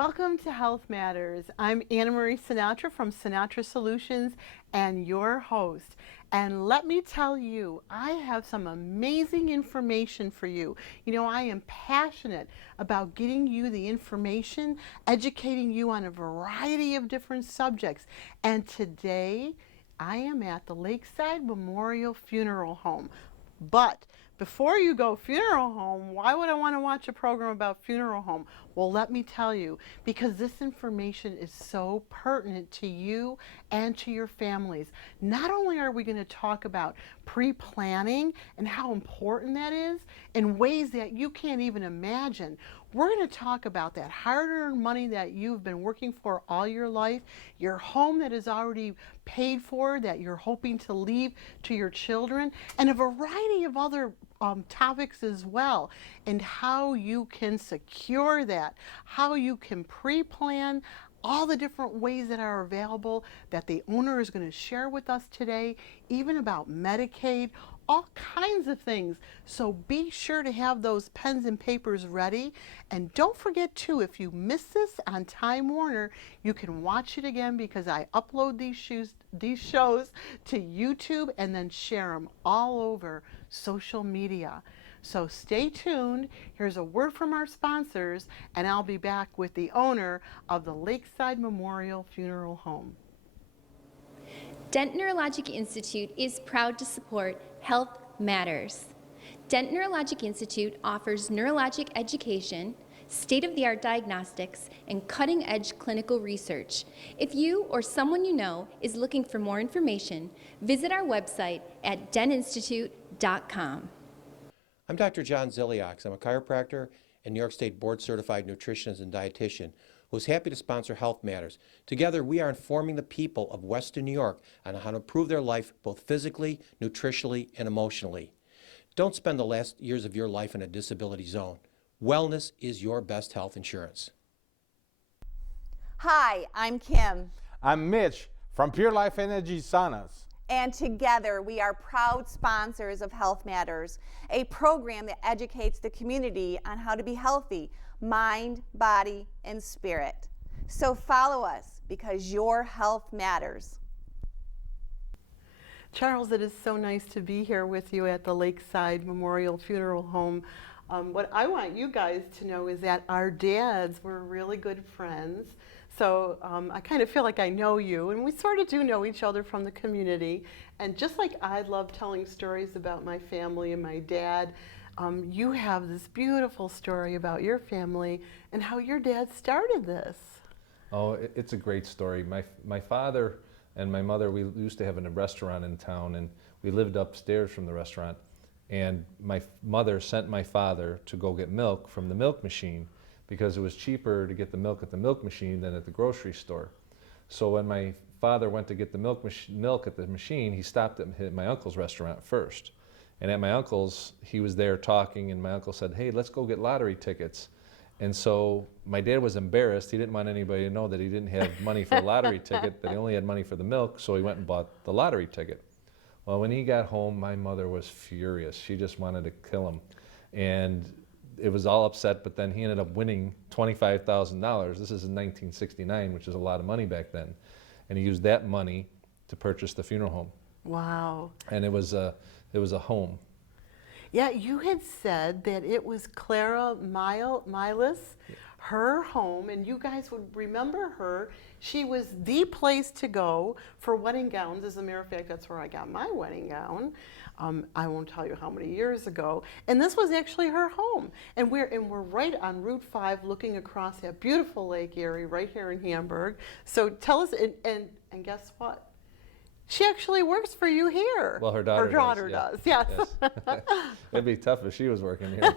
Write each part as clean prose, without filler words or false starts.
Welcome to Health Matters. I'm Anna Marie Sinatra from Sinatra Solutions and your host. And let me tell you, I have some amazing information for you. You know, I am passionate about getting you the information, educating you on a variety of different subjects. And today, I am at the Lakeside Memorial Funeral Home. But before you go funeral home, why would I want to watch a program about funeral home? Well, let me tell you, because this information is so pertinent to you and to your families. Not only are we going to talk about pre-planning and how important that is in ways that you can't even imagine, we're going to talk about that hard-earned money that you've been working for all your life, your home that is already paid for, that you're hoping to leave to your children, and a variety of other topics as well, and how you can secure that, how you can pre-plan, all the different ways that are available that the owner is going to share with us today, even about Medicaid, all kinds of things. So be sure to have those pens and papers ready. And don't forget too, if you miss this on Time Warner, you can watch it again because I upload these shows to YouTube and then share them all over social media. So stay tuned. Here's a word from our sponsors, and I'll be back with the owner of the Lakeside Memorial Funeral Home. Dent Neurologic Institute is proud to support Health Matters. Dent Neurologic Institute offers neurologic education, state-of-the-art diagnostics, and cutting-edge clinical research. If you or someone you know is looking for more information, visit our website at dentinstitute.com. I'm Dr. John Ziliaks. I'm a chiropractor and New York State board-certified nutritionist and dietitian who's happy to sponsor Health Matters. Together, we are informing the people of Western New York on how to improve their life both physically, nutritionally, and emotionally. Don't spend the last years of your life in a disability zone. Wellness is your best health insurance. Hi, I'm Kim. I'm Mitch from Pure Life Energy Saunas. And together we are proud sponsors of Health Matters, a program that educates the community on how to be healthy, mind, body, and spirit. So follow us because your health matters. Charles, it is so nice to be here with you at the Lakeside Memorial Funeral Home. What I want you guys to know is that our dads were really good friends. So I kind of feel like I know you, and we sort of do know each other from the community. And just like I love telling stories about my family and my dad, you have this beautiful story about your family and how your dad started this. Oh, it's a great story. My father and my mother, we used to have a restaurant in town, and we lived upstairs from the restaurant. And my mother sent my father to go get milk from the milk machine because it was cheaper to get the milk at the milk machine than at the grocery store. So when my father went to get the milk at the machine, he stopped at my uncle's restaurant first. And at my uncle's, he was there talking, and my uncle said, "Hey, let's go get lottery tickets." And so my dad was embarrassed. He didn't want anybody to know that he didn't have money for a lottery ticket, that he only had money for the milk, so he went and bought the lottery ticket. Well, when he got home, my mother was furious. She just wanted to kill him. And it was all upset, but then he ended up winning $25,000. This is in 1969, which is a lot of money back then. And he used that money to purchase the funeral home. Wow. And it was a home. Yeah, you had said that it was Clara Milas, her home, and you guys would remember her. She was the place to go for wedding gowns. As a matter of fact, that's where I got my wedding gown. I won't tell you how many years ago. And this was actually her home. And we're right on Route 5 looking across that beautiful Lake Erie right here in Hamburg. So tell us, and guess what? She actually works for you here. Well, her daughter does. Yes. It'd be tough if she was working here.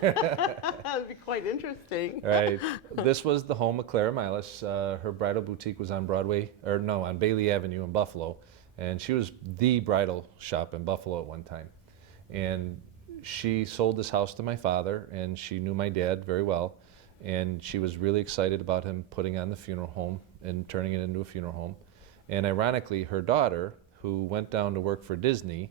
That'd be quite interesting. Right. This was the home of Clara Milas. Her bridal boutique was on on Bailey Avenue in Buffalo. And she was the bridal shop in Buffalo at one time. And she sold this house to my father, and she knew my dad very well. And she was really excited about him putting on the funeral home and turning it into a funeral home. And ironically, her daughter, who went down to work for Disney,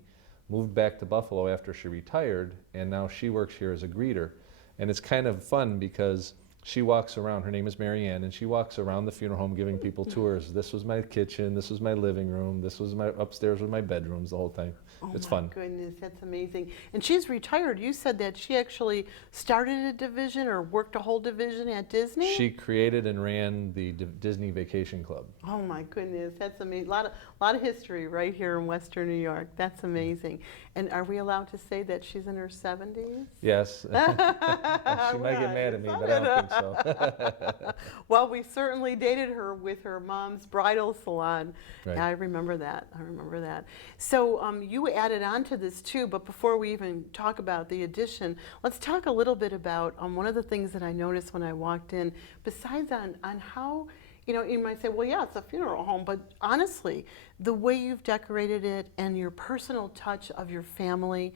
moved back to Buffalo after she retired, and now she works here as a greeter. And it's kind of fun because she walks around, her name is Marianne, and she walks around the funeral home giving people tours. This was my kitchen, this was my living room, this was my upstairs with my bedrooms, the whole time. It's fun. Oh my goodness, that's amazing. And she's retired. You said that she actually started a division or worked a whole division at Disney? She created and ran the Disney Vacation Club. Oh my goodness, that's amazing. Lot of history right here in Western New York. That's amazing. And are we allowed to say that she's in her 70s? Yes. She might get mad at me, but I don't think so. Well, we certainly dated her with her mom's bridal salon. Right. Yeah, I remember that. I remember that. So you added on to this too, but before we even talk about the addition, let's talk a little bit about one of the things that I noticed when I walked in, besides on how, you might say, well, yeah, it's a funeral home, but honestly, the way you've decorated it and your personal touch of your family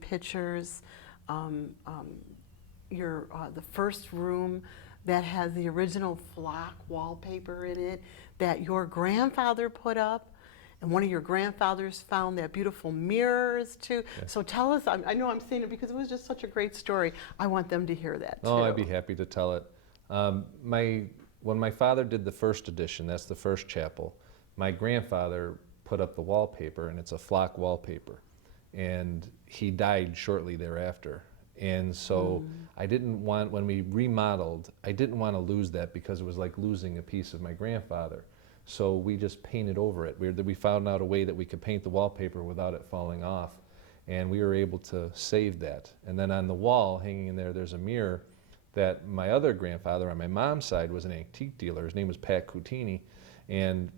pictures, the first room that has the original flock wallpaper in it that your grandfather put up, and one of your grandfathers found that beautiful mirrors too. Yes. So tell us, I know I'm saying it because it was just such a great story. I want them to hear that too. Oh, I'd be happy to tell it. When my father did the first edition, that's the first chapel, my grandfather put up the wallpaper, and it's a flock wallpaper. And he died shortly thereafter. And so I didn't want, when we remodeled, I didn't want to lose that because it was like losing a piece of my grandfather. So we just painted over it. We found out a way that we could paint the wallpaper without it falling off. And we were able to save that. And then on the wall, hanging in there, there's a mirror that my other grandfather on my mom's side was an antique dealer. His name was Pat Cutini. And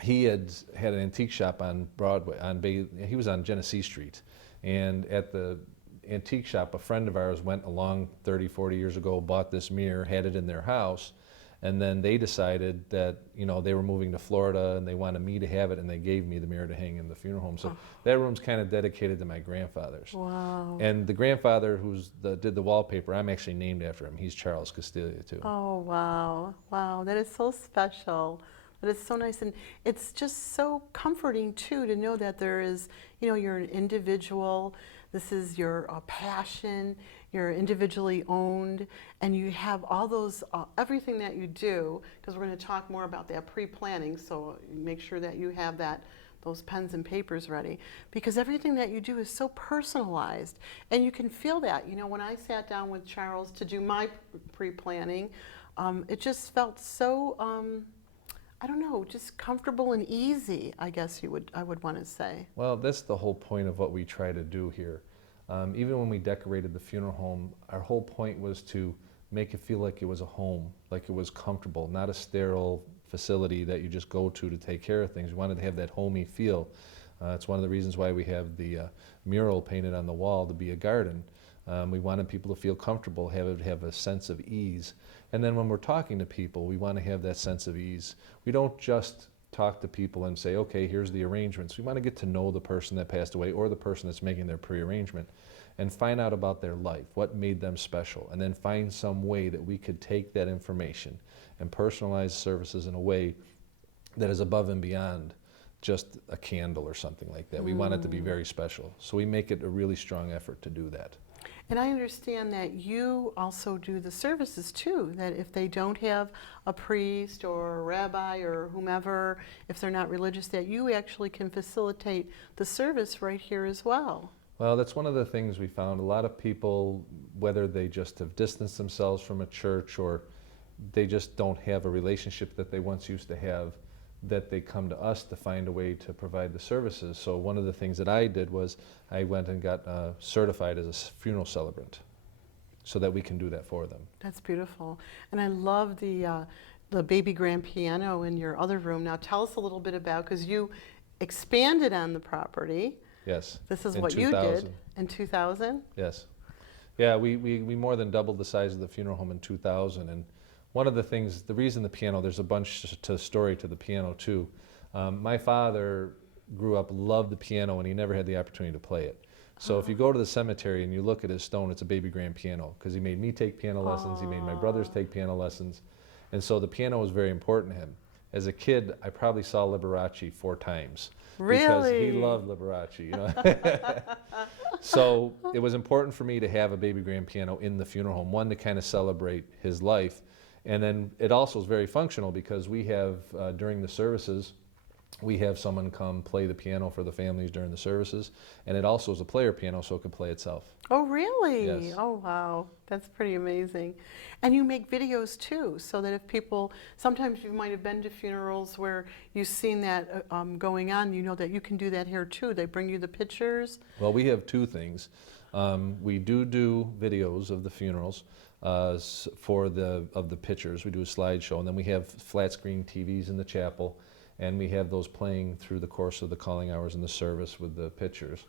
he had an antique shop on Broadway. He was on Genesee Street. And at the antique shop, a friend of ours went along 30, 40 years ago, bought this mirror, had it in their house. And then they decided that, they were moving to Florida and they wanted me to have it, and they gave me the mirror to hang in the funeral home. So that room's kind of dedicated to my grandfather's. Wow. And the grandfather did the wallpaper, I'm actually named after him. He's Charles Castilla, too. Oh, wow. Wow, that is so special. That is so nice. And it's just so comforting, too, to know that there is, you're an individual. This is your passion. You're individually owned, and you have all those, everything that you do, because we're going to talk more about that pre-planning, so make sure that you have those pens and papers ready, because everything that you do is so personalized, and you can feel that. When I sat down with Charles to do my pre-planning, it just felt so, I don't know, just comfortable and easy, I guess I would want to say. Well, that's the whole point of what we try to do here. Even when we decorated the funeral home, our whole point was to make it feel like it was a home, like it was comfortable, not a sterile facility that you just go to take care of things. We wanted to have that homey feel. It's one of the reasons why we have the mural painted on the wall to be a garden. We wanted people to feel comfortable, have a sense of ease. And then when we're talking to people, we want to have that sense of ease. We don't just talk to people and say, okay, here's the arrangements. We want to get to know the person that passed away or the person that's making their pre-arrangement and find out about their life, what made them special, and then find some way that we could take that information and personalize services in a way that is above and beyond just a candle or something like that. We want it to be very special. So we make it a really strong effort to do that. And I understand that you also do the services too, that if they don't have a priest or a rabbi or whomever, if they're not religious, that you actually can facilitate the service right here as well. Well, that's one of the things we found. A lot of people, whether they just have distanced themselves from a church or they just don't have a relationship that they once used to have, that they come to us to find a way to provide the services. So one of the things that I did was I went and got certified as a funeral celebrant so that we can do that for them. That's beautiful. And I love the baby grand piano in your other room. Now tell us a little bit about, because you expanded on the property. Yes. This is what you did in 2000? Yes. Yeah, we more than doubled the size of the funeral home in 2000. And one of the things, the reason the piano, there's a bunch to story to the piano too. My father grew up, loved the piano, and he never had the opportunity to play it. So if you go to the cemetery and you look at his stone, it's a baby grand piano, because he made me take piano lessons, he made my brothers take piano lessons. And so the piano was very important to him. As a kid, I probably saw Liberace 4 times. Really? Because he loved Liberace, you know. So it was important for me to have a baby grand piano in the funeral home, one to kind of celebrate his life. And then it also is very functional because we have, during the services, we have someone come play the piano for the families during the services. And it also is a player piano, so it can play itself. Oh, really? Yes. Oh, wow. That's pretty amazing. And you make videos too, so that if people, sometimes you might have been to funerals where you've seen that going on, you know that you can do that here too. They bring you the pictures. Well, we have 2 things. We do videos of the funerals of the pictures. We do a slideshow, and then we have flat screen TVs in the chapel, and we have those playing through the course of the calling hours in the service with the pictures.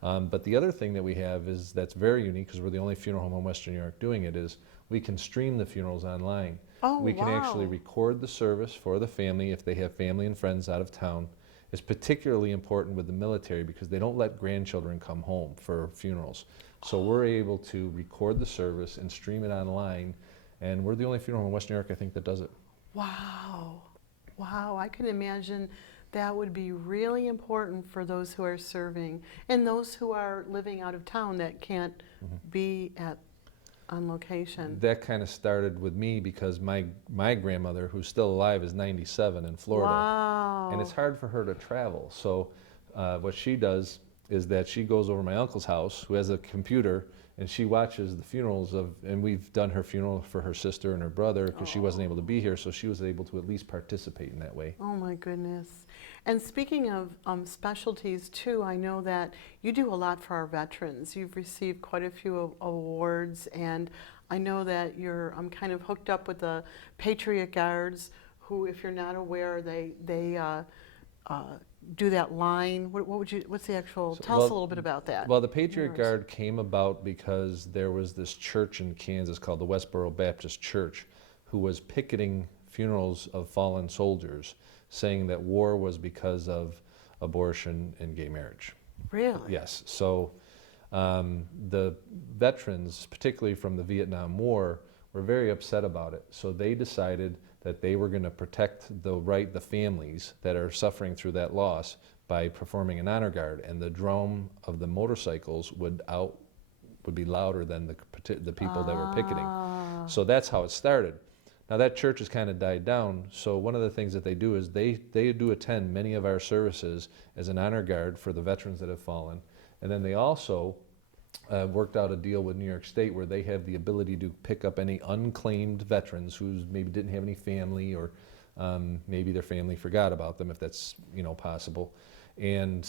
But the other thing that we have is that's very unique, because we're the only funeral home in Western New York doing it, is we can stream the funerals online. Oh, we can actually wow. record the service for the family if they have family and friends out of town. It's particularly important with the military because they don't let grandchildren come home for funerals. So we're able to record the service and stream it online, and we're the only funeral home in Western New York, I think, that does it. Wow. Wow. I can imagine that would be really important for those who are serving and those who are living out of town that can't be on location. That kind of started with me because my grandmother, who's still alive, is 97 in Florida. Wow. And it's hard for her to travel. So what she does is that she goes over to my uncle's house, who has a computer, and she watches the funerals and we've done her funeral for her sister and her brother because she wasn't able to be here, so she was able to at least participate in that way. Oh my goodness. And speaking of specialties too, I know that you do a lot for our veterans. You've received quite a few awards, and I know that I'm kind of hooked up with the Patriot Guards, who, if you're not aware, they do that line. What's the actual, tell us a little bit about that. Well, the Patriot Guard came about because there was this church in Kansas called the Westboro Baptist Church who was picketing funerals of fallen soldiers, saying that war was because of abortion and gay marriage. Really? Yes. So the veterans, particularly from the Vietnam War, were very upset about it. So they decided that they were going to protect the families that are suffering through that loss by performing an honor guard, and the drum of the motorcycles would be louder than the people that were picketing. So that's how it started. Now that church has kind of died down, so one of the things that they do is they do attend many of our services as an honor guard for the veterans that have fallen, and then they also worked out a deal with New York State where they have the ability to pick up any unclaimed veterans who maybe didn't have any family, or maybe their family forgot about them, if that's possible, and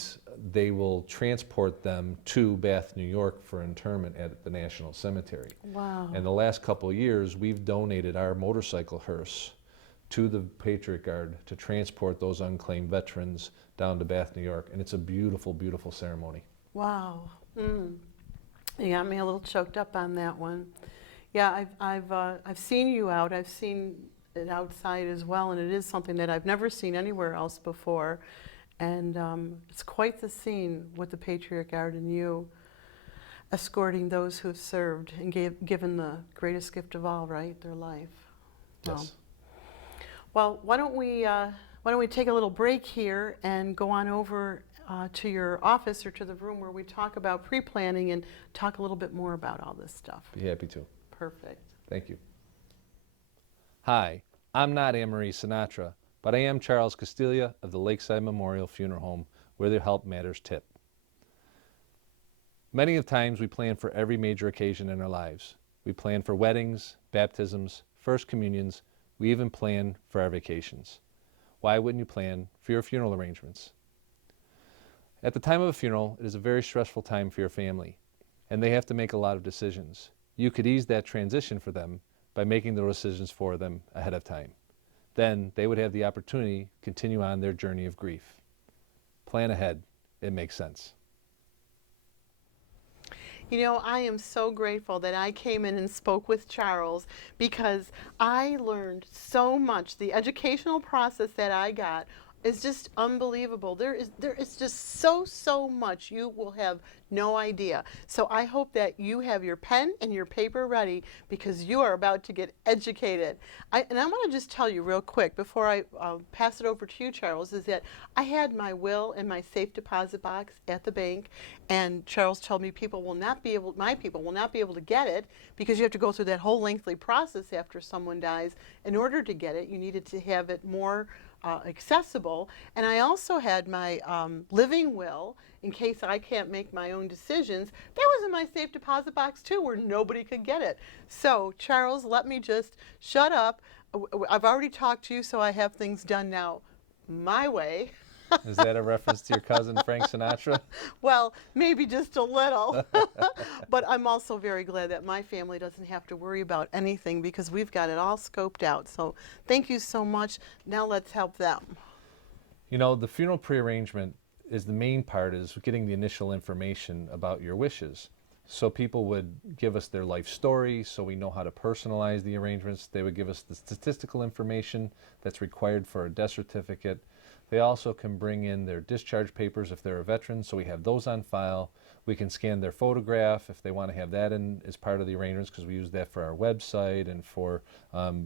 they will transport them to Bath, New York for interment at the National Cemetery. Wow. And the last couple of years, we've donated our motorcycle hearse to the Patriot Guard to transport those unclaimed veterans down to Bath, New York, and it's a beautiful, beautiful ceremony. Wow. You got me a little choked up on that one. Yeah, I've seen you out. I've seen it outside as well, and it is something that I've never seen anywhere else before. And it's quite the scene with the Patriot Guard and you escorting those who have served and given the greatest gift of all, right? Their life. Yes. Well, why don't we take a little break here and go on over to your office or to the room where we talk about pre-planning and talk a little bit more about all this stuff. Be happy to. Perfect. Thank you. Hi, I'm not Anne-Marie Sinatra, but I am Charles Castilla of the Lakeside Memorial Funeral Home, where their help matters tip. Many of times we plan for every major occasion in our lives. We plan for weddings, baptisms, first communions. We even plan for our vacations. Why wouldn't you plan for your funeral arrangements? At the time of a funeral, it is a very stressful time for your family, and they have to make a lot of decisions. You could ease that transition for them by making those decisions for them ahead of time. Then they would have the opportunity to continue on their journey of grief. Plan ahead. It makes sense. You know, I am so grateful that I came in and spoke with Charles, because I learned so much. The educational process that I got is just unbelievable. There is just so much. You will have no idea. So I hope that you have your pen and your paper ready because you are about to get educated. And I want to just tell you real quick before I pass it over to you, Charles, is that I had my will in my safe deposit box at the bank, and Charles told me my people will not be able to get it because you have to go through that whole lengthy process after someone dies. In order to get it, you needed to have it more accessible. And I also had my living will in case I can't make my own decisions. That was in my safe deposit box too, where nobody could get it. So Charles, let me just shut up. I've already talked to you, so I have things done now my way. Is that a reference to your cousin Frank Sinatra? Well, maybe just a little. But I'm also very glad that my family doesn't have to worry about anything because we've got it all scoped out. So thank you so much. Now let's help them. You know, the funeral prearrangement is the main part, is getting the initial information about your wishes. So people would give us their life story so we know how to personalize the arrangements. They would give us the statistical information that's required for a death certificate. They also can bring in their discharge papers if they're a veteran, so we have those on file. We can scan their photograph if they want to have that in as part of the arrangements, because we use that for our website and for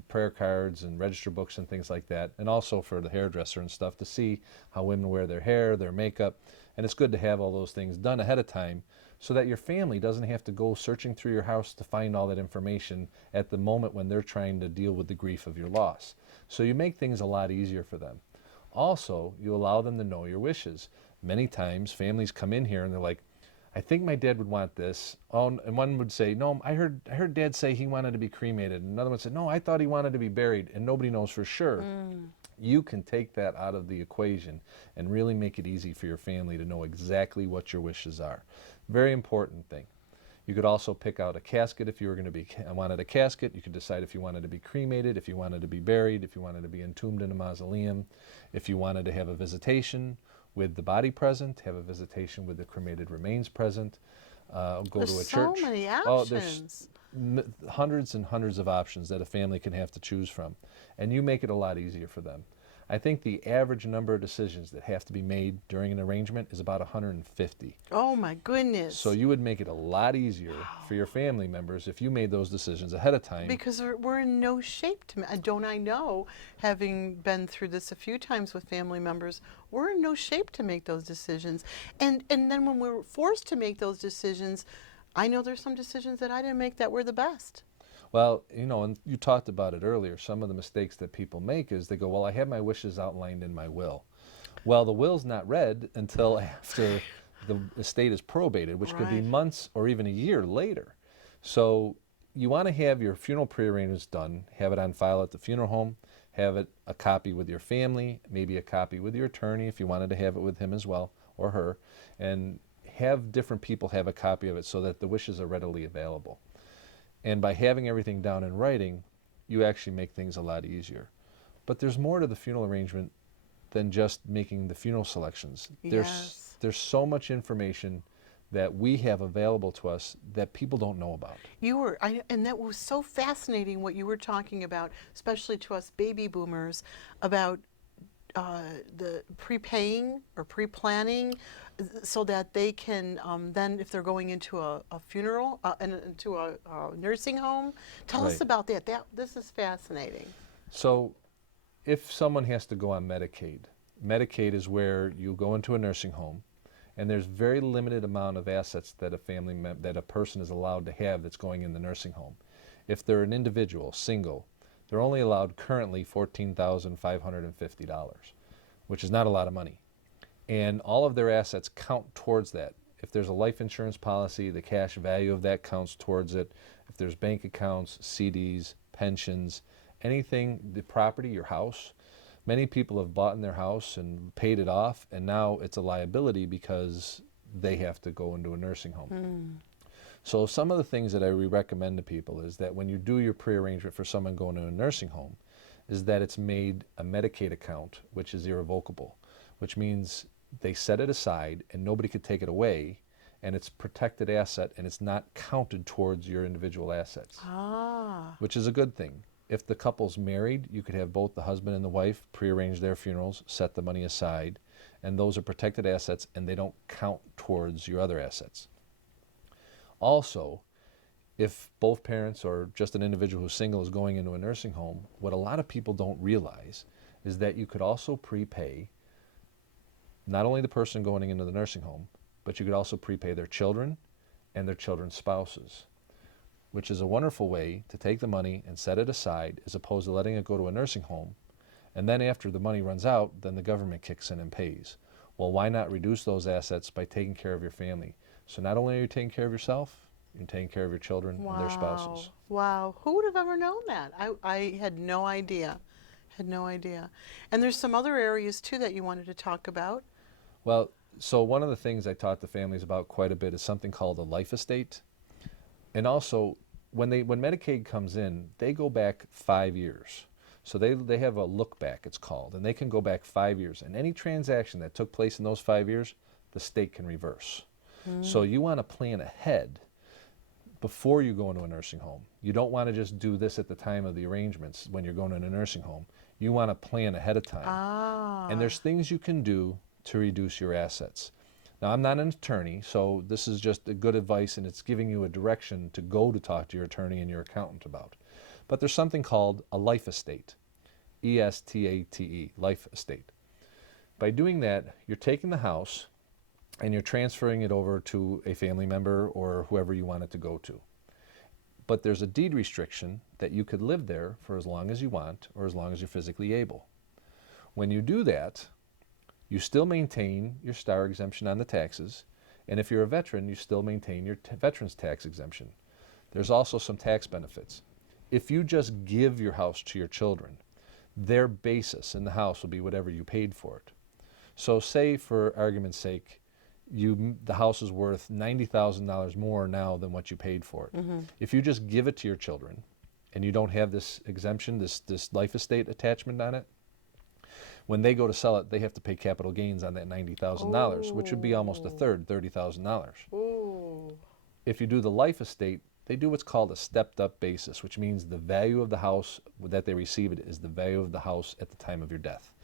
prayer cards and register books and things like that, and also for the hairdresser and stuff to see how women wear their hair, their makeup. And it's good to have all those things done ahead of time so that your family doesn't have to go searching through your house to find all that information at the moment when they're trying to deal with the grief of your loss. So you make things a lot easier for them. Also, you allow them to know your wishes. Many times families come in here and they're like, I think my dad would want this. Oh, and one would say, no, I heard Dad say he wanted to be cremated. And another one said, no, I thought he wanted to be buried. And nobody knows for sure. You can take that out of the equation and really make it easy for your family to know exactly what your wishes are. Very important thing. You could also pick out a casket if you were going to be wanted a casket. You could decide if you wanted to be cremated, if you wanted to be buried, if you wanted to be entombed in a mausoleum, if you wanted to have a visitation with the body present, have a visitation with the cremated remains present, go There's to a so church. many Oh, there's options. hundreds and hundreds of options that a family can have to choose from, and you make it a lot easier for them. I think the average number of decisions that have to be made during an arrangement is about 150. Oh my goodness. So you would make it a lot easier for your family members if you made those decisions ahead of time. Because we're in no shape don't I know, having been through this a few times with family members, we're in no shape to make those decisions. And then when we're forced to make those decisions, I know there's some decisions that I didn't make that were the best. Well, you know, and you talked about it earlier, some of the mistakes that people make is they go, well, I have my wishes outlined in my will. Well, the will's not read until after the estate is probated, which could be Right. months or even a year later. So you want to have your funeral prearrangements done, have it on file at the funeral home, have it a copy with your family, maybe a copy with your attorney if you wanted to have it with him as well, or her, and have different people have a copy of it so that the wishes are readily available. And by having everything down in writing, you actually make things a lot easier. But there's more to the funeral arrangement than just making the funeral selections. Yes. There's so much information that we have available to us that people don't know about. And that was so fascinating what you were talking about, especially to us baby boomers, about the prepaying or pre-planning so that they can then, if they're going into a funeral, into a nursing home. Tell us Right. about that. This is fascinating. So if someone has to go on Medicaid, Medicaid is where you go into a nursing home and there's very limited amount of assets that that a person is allowed to have that's going in the nursing home. If they're an individual, single, they're only allowed currently $14,550, which is not a lot of money. And all of their assets count towards that. If there's a life insurance policy, the cash value of that counts towards it. If there's bank accounts, CDs, pensions, anything, the property, your house. Many people have bought in their house and paid it off, and now it's a liability because they have to go into a nursing home. So some of the things that I recommend to people is that when you do your prearrangement for someone going to a nursing home, is that it's made a Medicaid account, which is irrevocable, which means they set it aside and nobody could take it away, and it's protected asset and it's not counted towards your individual assets, Ah. which is a good thing. if the couple's married, you could have both the husband and the wife prearrange their funerals, set the money aside, and those are protected assets and they don't count towards your other assets. Also, if both parents or just an individual who's single is going into a nursing home, what a lot of people don't realize is that you could also prepay not only the person going into the nursing home, but you could also prepay their children and their children's spouses, which is a wonderful way to take the money and set it aside as opposed to letting it go to a nursing home. And then after the money runs out, then the government kicks in and pays. Well, why not reduce those assets by taking care of your family? So not only are you taking care of yourself, you're taking care of your children and their spouses. Wow. Who would have ever known that? I had no idea. Had no idea. And there's some other areas too that you wanted to talk about. Well, so one of the things I taught the families about quite a bit is something called a life estate. And also, when Medicaid comes in, they go back 5 years. So they have a look back, it's called, and they can go back 5 years. And any transaction that took place in those 5 years, the state can reverse. So you want to plan ahead before you go into a nursing home. You don't want to just do this at the time of the arrangements when you're going in a nursing home. You want to plan ahead of time. And there's things you can do to reduce your assets. Now, I'm not an attorney, so this is just a good advice, and it's giving you a direction to go to talk to your attorney and your accountant about. But there's something called a life estate, E-S-T-A-T-E, life estate. By doing that, you're taking the house and you're transferring it over to a family member or whoever you want it to go to. But there's a deed restriction that you could live there for as long as you want or as long as you're physically able. When you do that, you still maintain your star exemption on the taxes, and if you're a veteran, you still maintain your veteran's tax exemption. There's also some tax benefits. If you just give your house to your children, their basis in the house will be whatever you paid for it. So say, for argument's sake, the house is worth $90,000 more now than what you paid for it. If you just give it to your children and you don't have this exemption, this life estate attachment on it, when they go to sell it, they have to pay capital gains on that $90,000, which would be almost a third, $30,000. If you do the life estate, they do what's called a stepped up basis, which means the value of the house that they receive it is the value of the house at the time of your death.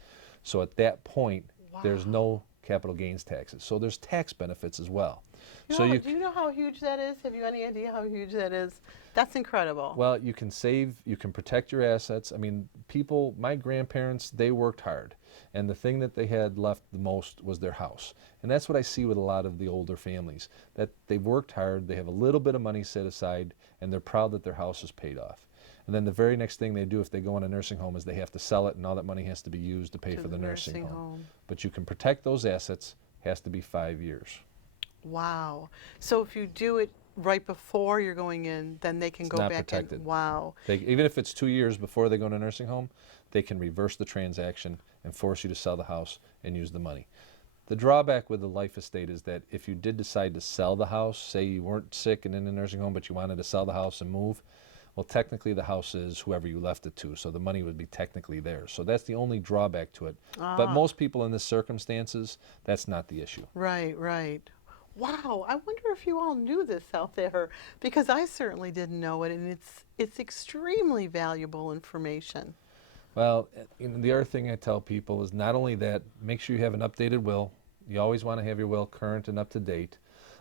So at that point, there's no capital gains taxes. So there's tax benefits as well. Do you know how huge that is? Have you any idea how huge that is? That's incredible. Well, you can save, you can protect your assets. I mean, my grandparents, they worked hard. And the thing that they had left the most was their house. And that's what I see with a lot of the older families, that they've worked hard, they have a little bit of money set aside, and they're proud that their house is paid off. And then the very next thing they do if they go in a nursing home is they have to sell it, and all that money has to be used to pay for the nursing home. But you can protect those assets, has to be 5 years. Wow. So if you do it right before you're going in, then they can go not back protected. in. Wow. Even if it's 2 years before they go in a nursing home, they can reverse the transaction and force you to sell the house and use the money. The drawback with the life estate is that if you did decide to sell the house, say you weren't sick and in a nursing home, but you wanted to sell the house and move, well, technically the house is whoever you left it to, so the money would be technically theirs. So that's the only drawback to it. But most people in this circumstances, that's not the issue. Right, right. Wow, I wonder if you all knew this out there, because I certainly didn't know it, and it's extremely valuable information. Well, the other thing I tell people is not only that, make sure you have an updated will. You always want to have your will current and up to date.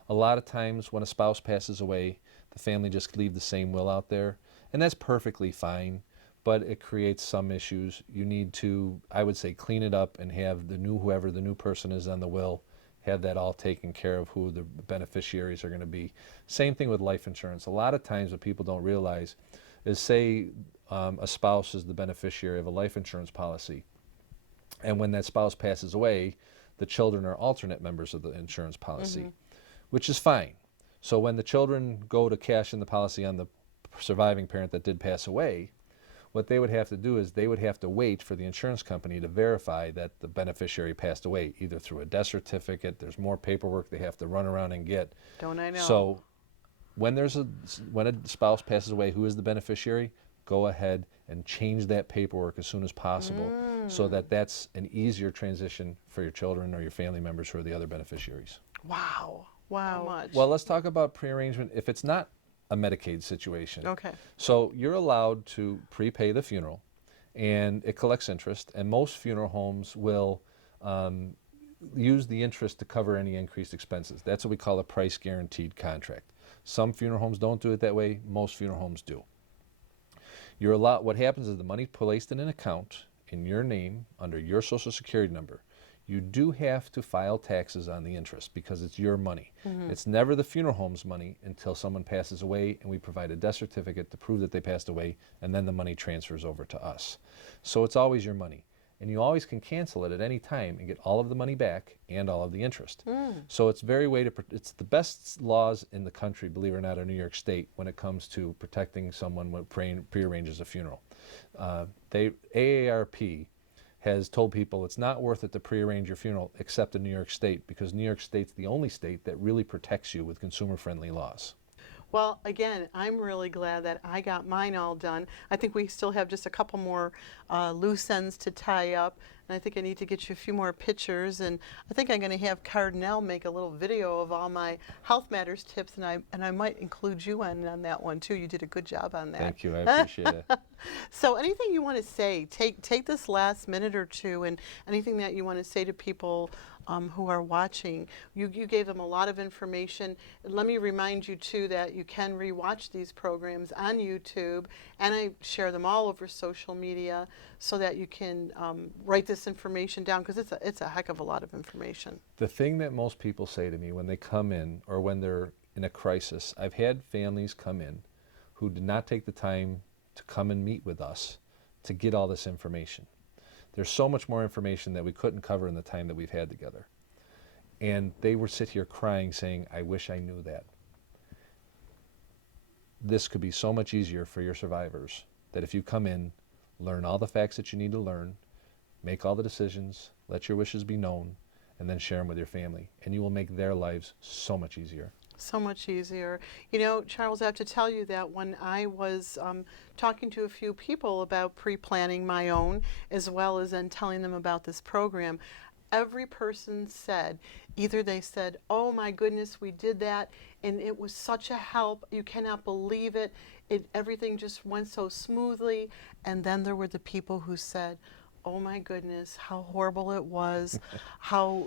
A lot of times when a spouse passes away, the family just leave the same will out there, and that's perfectly fine, but it creates some issues. You need to, I would say, clean it up and have whoever the new person is on the will, have that all taken care of, who the beneficiaries are going to be. Same thing with life insurance. A lot of times what people don't realize is, say a spouse is the beneficiary of a life insurance policy, and when that spouse passes away, the children are alternate members of the insurance policy, which is fine. So when the children go to cash in the policy on the surviving parent that did pass away, what they would have to do is they would have to wait for the insurance company to verify that the beneficiary passed away, either through a death certificate. There's more paperwork they have to run around and get. Don't I know? So when a spouse passes away who is the beneficiary, go ahead and change that paperwork as soon as possible so that that's an easier transition for your children or your family members who are the other beneficiaries. Wow. Wow. Well, let's talk about prearrangement. If it's not a Medicaid situation. Okay. So you're allowed to prepay the funeral, and it collects interest, and most funeral homes will use the interest to cover any increased expenses. That's what we call a price guaranteed contract. Some funeral homes don't do it that way. Most funeral homes do. You're allowed, what happens is the money placed in an account in your name under your Social Security number. You do have to file taxes on the interest because it's your money. It's never the funeral home's money until someone passes away and we provide a death certificate to prove that they passed away, and then the money transfers over to us. So it's always your money. And you always can cancel it at any time and get all of the money back and all of the interest. So it's it's the best laws in the country, believe it or not, in New York State when it comes to protecting someone when prearranges a funeral. AARP has told people it's not worth it to prearrange your funeral except in New York State, because New York State's the only state that really protects you with consumer-friendly laws. Well, again, I'm really glad that I got mine all done. I think we still have just a couple more loose ends to tie up. And I think I need to get you a few more pictures. And I think I'm going to have Cardinal make a little video of all my Health Matters tips. And I might include you on that one, too. You did a good job on that. Thank you. I appreciate it. So anything you want to say, take this last minute or two, and anything that you want to say to people who are watching. You gave them a lot of information. Let me remind you too that you can rewatch these programs on YouTube, and I share them all over social media so that you can write this information down, because it's a heck of a lot of information. The thing that most people say to me when they come in or when they're in a crisis, I've had families come in who did not take the time to come and meet with us to get all this information. There's so much more information that we couldn't cover in the time that we've had together. And they would sit here crying saying, I wish I knew that. This could be so much easier for your survivors that if you come in, learn all the facts that you need to learn, make all the decisions, let your wishes be known, and then share them with your family. And you will make their lives so much easier. So much easier. You know, Charles, I have to tell you that when I was talking to a few people about pre-planning my own, as well as then telling them about this program, every person said, either they said, oh my goodness, we did that, and it was such a help, you cannot believe it, everything just went so smoothly, and then there were the people who said, oh my goodness, how horrible it was, how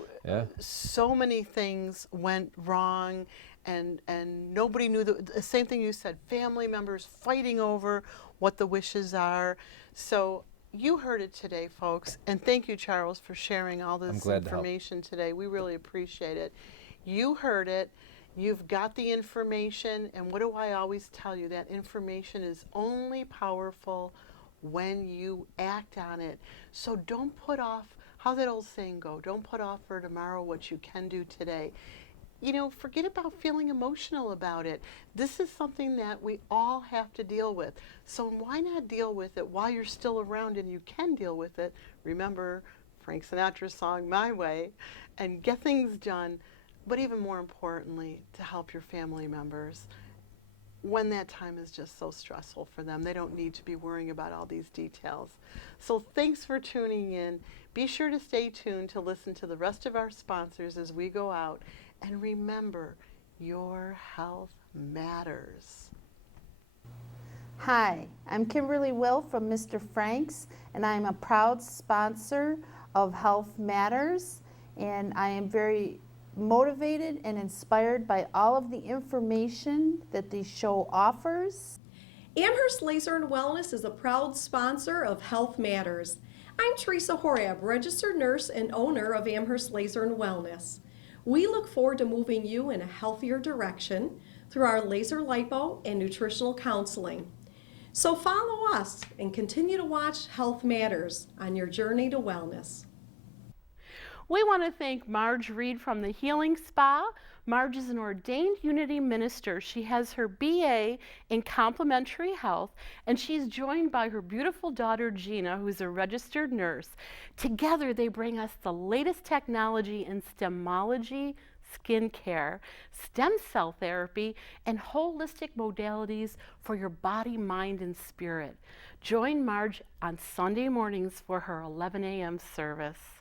so many things went wrong, and nobody knew the same thing you said, family members fighting over what the wishes are. So you heard it today, folks, and thank you, Charles, for sharing all this information today. We really appreciate it. You heard it. You've got the information, and what do I always tell you? That information is only powerful when you act on it. So don't put off, how's that old saying go? Don't put off for tomorrow what you can do today. You know, forget about feeling emotional about it. This is something that we all have to deal with. So why not deal with it while you're still around and you can deal with it? Remember Frank Sinatra's song, My Way, and get things done, but even more importantly, to help your family members when that time is just so stressful for them. They don't need to be worrying about all these details. So thanks for tuning in. Be sure to stay tuned to listen to the rest of our sponsors as we go out. And remember, your health matters. Hi, I'm Kimberly Will from Mr. Frank's, and I'm a proud sponsor of Health Matters, and I am very motivated and inspired by all of the information that the show offers. Amherst Laser and Wellness is a proud sponsor of Health Matters. I'm Teresa Horab, registered nurse and owner of Amherst Laser and Wellness. We look forward to moving you in a healthier direction through our laser lipo and nutritional counseling. So follow us and continue to watch Health Matters on your journey to wellness. We want to thank Marge Reed from the Healing Spa. Marge is an ordained Unity minister. She has her BA in complementary health, and she's joined by her beautiful daughter Gina, who's a registered nurse. Together they bring us the latest technology in stemology, skincare, stem cell therapy, and holistic modalities for your body, mind, and spirit. Join Marge on Sunday mornings for her 11 a.m. service.